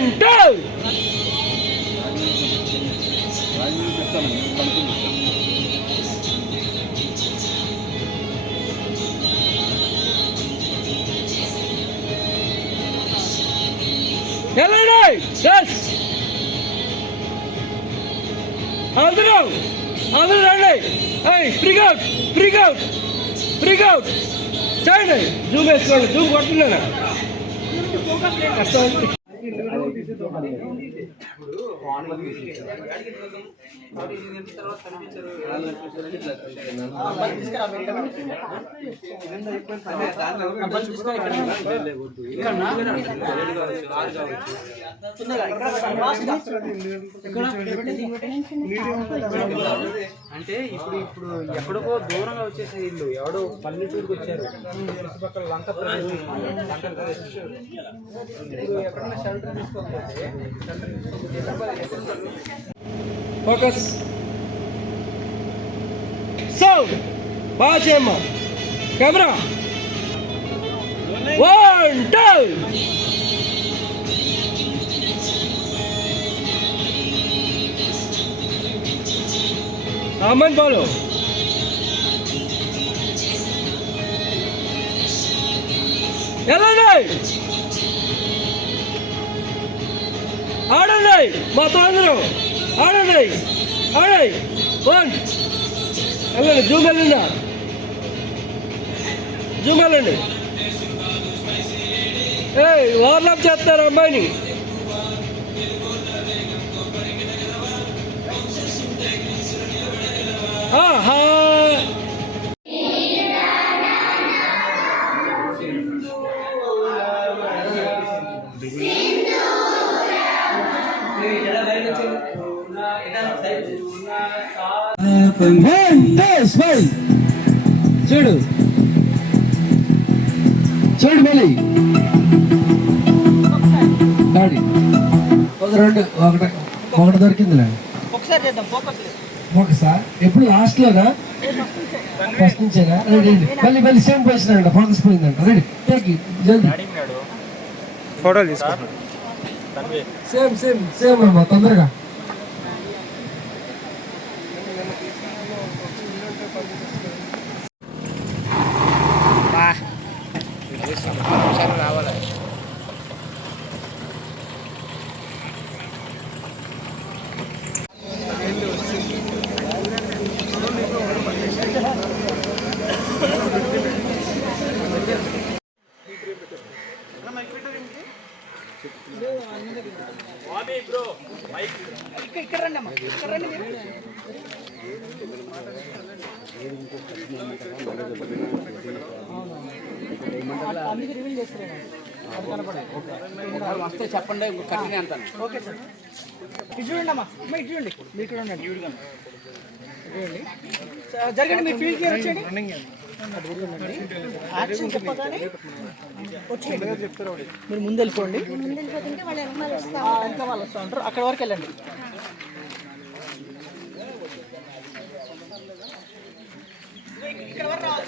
1, 2. Yes. అందరూ రండి. Freak out చేయండి. జూమ్ వేసుకోండి. జూమ్ కొట్టున్నాను. అంటే ఇప్పుడు ఎక్కడికో దూరంగా వచ్చేసే ఇల్లు ఎవడో పల్లెటూరుకి వచ్చారు. చుట్టుపక్కల లంక ఎక్కడన్నా షెల్టర్ తీసుకోకపోతే ఫోకస్. సౌండ్ బాగా చేయమ్మా. కెమెరా 1, 2. అమన్ బాలు వెళ్ళండి. ఆడండి. మాతో అందరూ ఆడండి. 1 వెళ్ళండి. జూమ్ వెళ్ళండి. వార్లప్ చేస్తారు అమ్మాయిని. చూడు మళ్ళీ ఒకటి దొరికిందిలే. ఫోకసా ఎప్పుడు లాస్ట్ లోనా ఫస్ట్ నుంచేనా? మళ్ళీ సేమ్ పొజిషన్ అంట. ఫోకస్ పోయిందంట. రెడీ టేక్ జల్దీ ఫోటోలు తీసుకో. సేమ్ అమ్మా తొందరగా. రావాలి. ఇక్కడ రండి అమ్మా. వస్తే చెప్పండి. కట్టిన అంత ఓకే సార్. ఇటు చూడండి అమ్మా. ఇటు చూడండి. మీరు ఇక్కడ ఉండండి. చూడండి జరగండి. మీరు ఫీల్డ్ క్లియర్ వచ్చేయండి. యాక్షన్ చెప్పగానే వచ్చేయండి. మీరు ముందు వెళ్ళిపోండి. ఇంకా వాళ్ళు వస్తూ ఉంటారు. అక్కడ వరకు వెళ్ళండి. ఇక్కడ వరకు రావాలి.